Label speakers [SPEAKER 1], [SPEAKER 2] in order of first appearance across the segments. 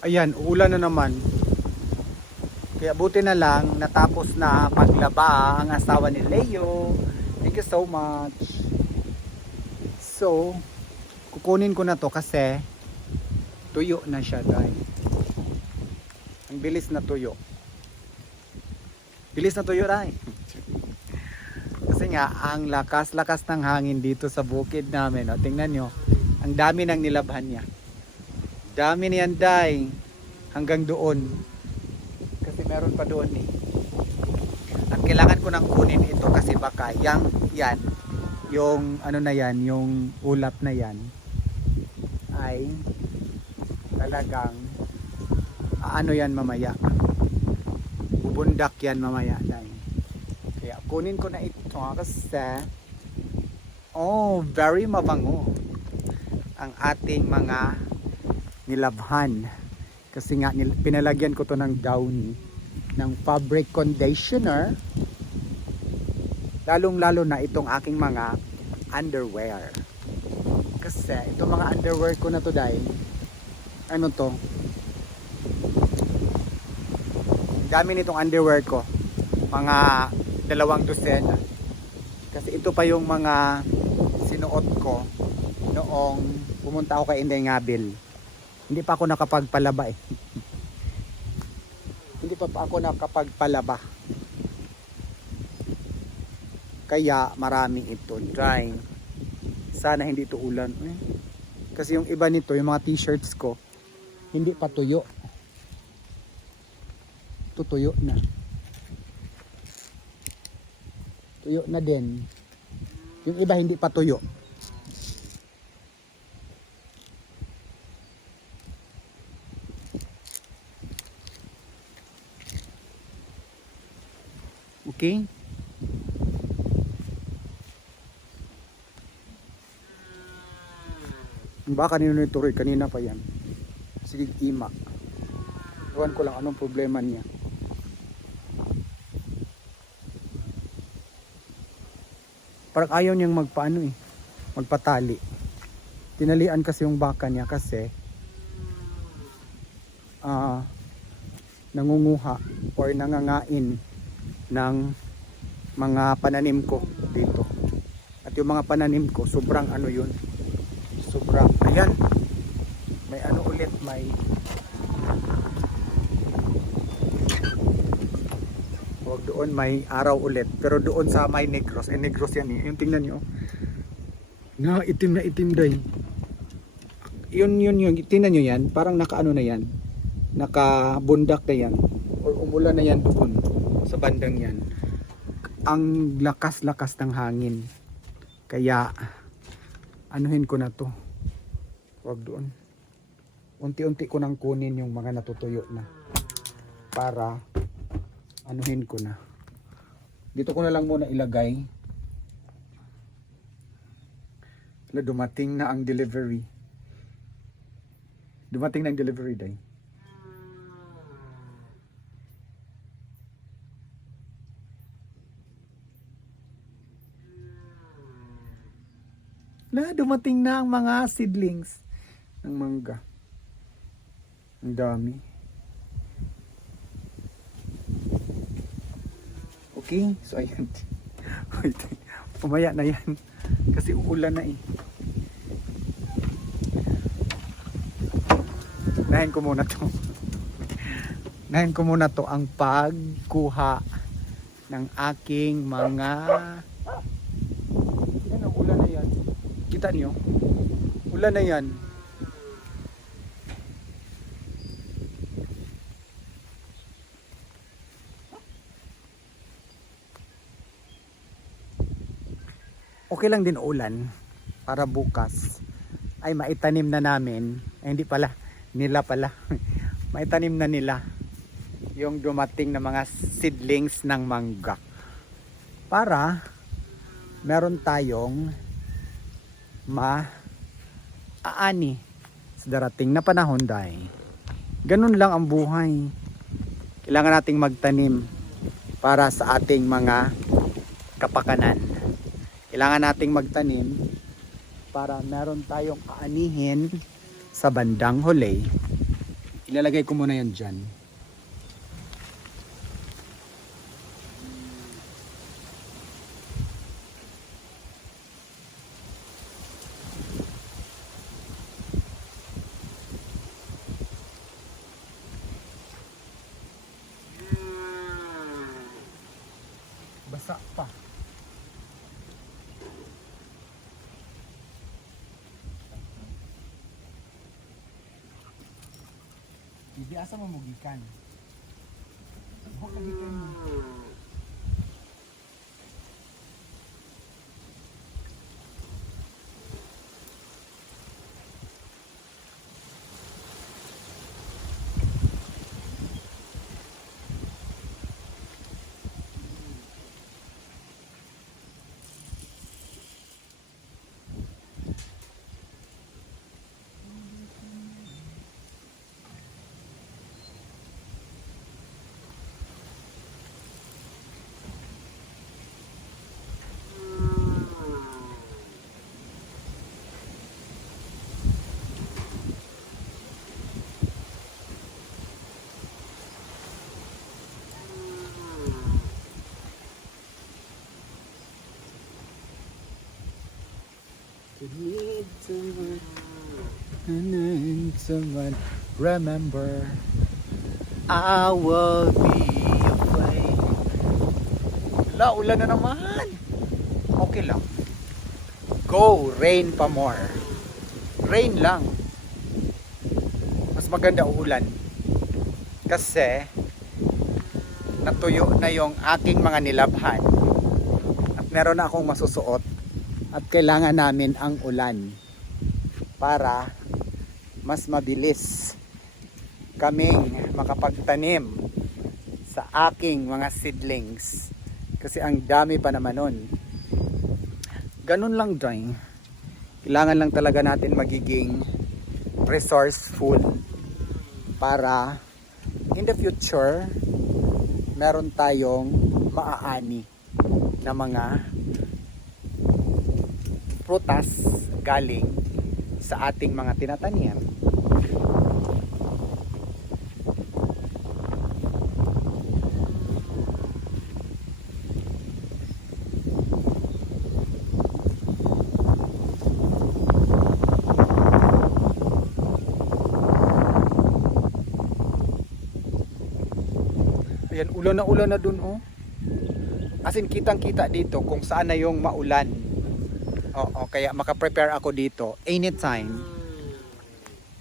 [SPEAKER 1] Ayan, uulan na naman. Kaya buti na lang natapos na maglaba ang asawa ni Leo. Thank you so much. So, kukunin ko na to kasi tuyo na siya dahil. Ang bilis na tuyo. Bilis na tuyo dahil. kasi nga, ang lakas-lakas ng hangin dito sa bukid namin. O, tingnan nyo, ang dami nang nilabhan niya. Dami niyan dai hanggang doon. Kasi meron pa doon eh. At kailangan ko nang kunin ito kasi baka yang yan yung ano na yan, yung ulap na yan ay talagang ano yan mamaya. Bubundak yan mamaya dai. Kaya kunin ko na ito kasi oh, very mabango ang ating mga nilabhan kasi nga nil- pinalagyan ko to ng downy ng fabric conditioner. Lalong lalo na itong aking mga underwear. Kasi itong mga underwear ko na to dahil ano to? Dami nitong underwear ko. Mga dalawang dosena. Kasi ito pa yung mga sinuot ko noong pumunta ako kay Inday Ngabil hindi pa ako nakapagpalaba eh. Hindi pa, pa ako nakapagpalaba. Kaya marami ito dry. Sana hindi ito ulan. Eh. Kasi yung iba nito, yung mga t-shirts ko, hindi pa tuyo. Tutuyo na. Tuyo na din. Yung iba hindi pa tuyo. Okay? Baka kanino nito rin, kanina pa yan. Sige, ima. Iwan ko lang anong problema niya. Parang ayaw niyang magpaano eh. Magpatali. Tinalian kasi yung baka niya kasi ah nangunguha or nangangain ng mga pananim ko dito. At yung mga pananim ko, sobrang ano yun. Sobrang, ayan. May ano ulit, may Huwag doon may araw ulit. Pero doon sa may negros, eh negros yan eh. Yung tingnan nyo. Na itim na itim day. Yun yun yun. Tingnan nyo yan. Parang nakaano na yan. Nakabundak na yan. Or umulan na yan doon. Sa bandang yan. Ang lakas-lakas ng hangin. Kaya anuhin ko na to. Huwag doon. Unti-unti ko nang kunin yung mga natutuyo na. Para anuhin ko na. Dito ko na lang muna ilagay. Dumating na ang delivery. Dumating na ang delivery day. Na, dumating na ang mga seedlings ng mangga. Ang dami. Okay, so ayan. Wait, Pumaya na yan. Kasi uulan na eh. Nahin ko muna to. Nahin ko muna to ang pagkuha ng aking mga yan ang ulan na yan. Kita niyo? Ulan na yan. okay lang din ulan para bukas ay maitanim na namin ay hindi pala nila pala maitanim na nila yung dumating na mga seedlings ng mangga para meron tayong ma aani sa darating na panahon dahil ganun lang ang buhay. Kailangan nating magtanim para sa ating mga kapakanan. Kailangan nating magtanim para meron tayong aanihin sa bandang huli. Ilalagay ko muna yan dyan. Basa pa. Bibi asa mo mugikan. Huwag kagikan mo. Need someone, I need someone. Remember, I will be afraid. La, ulan na naman. Okay lang. Go, rain pa more. Rain lang. Mas maganda ulan. Kasi, natuyo na yung aking mga nilabhan. At meron na akong masusuot at kailangan namin ang ulan para mas mabilis kaming makapagtanim sa aking mga seedlings. Kasi ang dami pa naman nun. Ganun lang drawing kailangan lang talaga natin magiging resourceful para in the future meron tayong maaani na mga prutas galing sa ating mga tinatanim. Ayan, ulan na ulan na dun oh. As in, kitang-kita dito kung saan na yung maulan. Oo, kaya makaprepare ako dito anytime.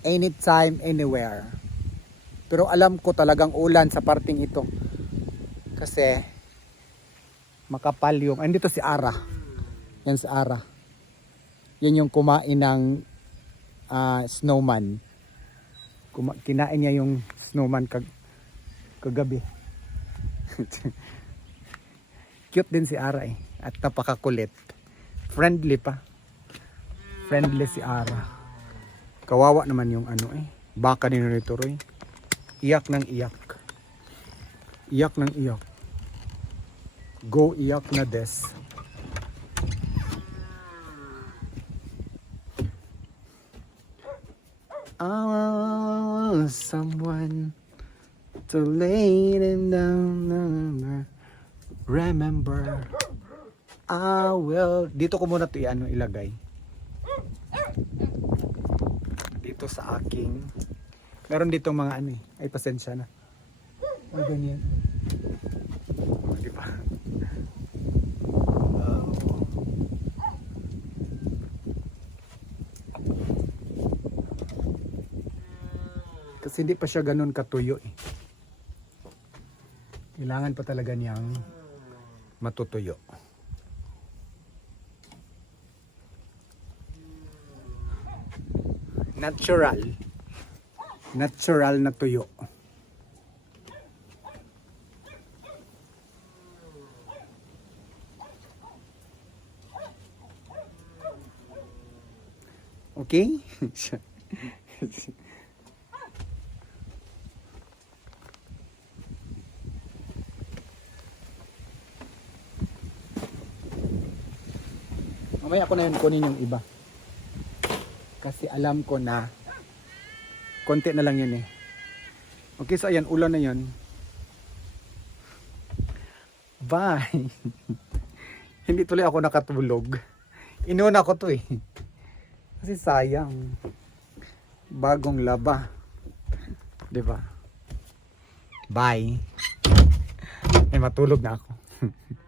[SPEAKER 1] Anytime, anywhere. Pero alam ko talagang ulan sa parting ito. Kasi makapal yung, andito si Ara. Yan si Ara. Yan yung kumain ng ah, snowman. Kuma- kinain niya yung snowman kag kagabi. Cute din si Ara eh. At napakakulit. Friendly pa. Friendly si Ara. Kawawa naman yung ano eh. Baka ni nito Roy. Iyak ng iyak. Iyak ng iyak. Go iyak na des. Want someone to lay them down. Remember, I will. Dito ko muna ito ano, ilagay. Dito sa aking. Meron dito mga ano eh. Ay, pasensya na. Ay, ganyan. Oh, di ba? Oh. Kasi hindi pa siya ganun katuyo eh. Kailangan pa talaga niyang matutuyo. Natural. Natural na tuyo. Okay? Mamaya ako na yun kunin yung iba. Kasi alam ko na konti na lang yun eh. Okay, so ayan, ulan na yan. Bye. Hindi tuloy ako nakatulog. Inuna ko to eh. Kasi sayang. Bagong laba. ba? Bye. Eh matulog na ako.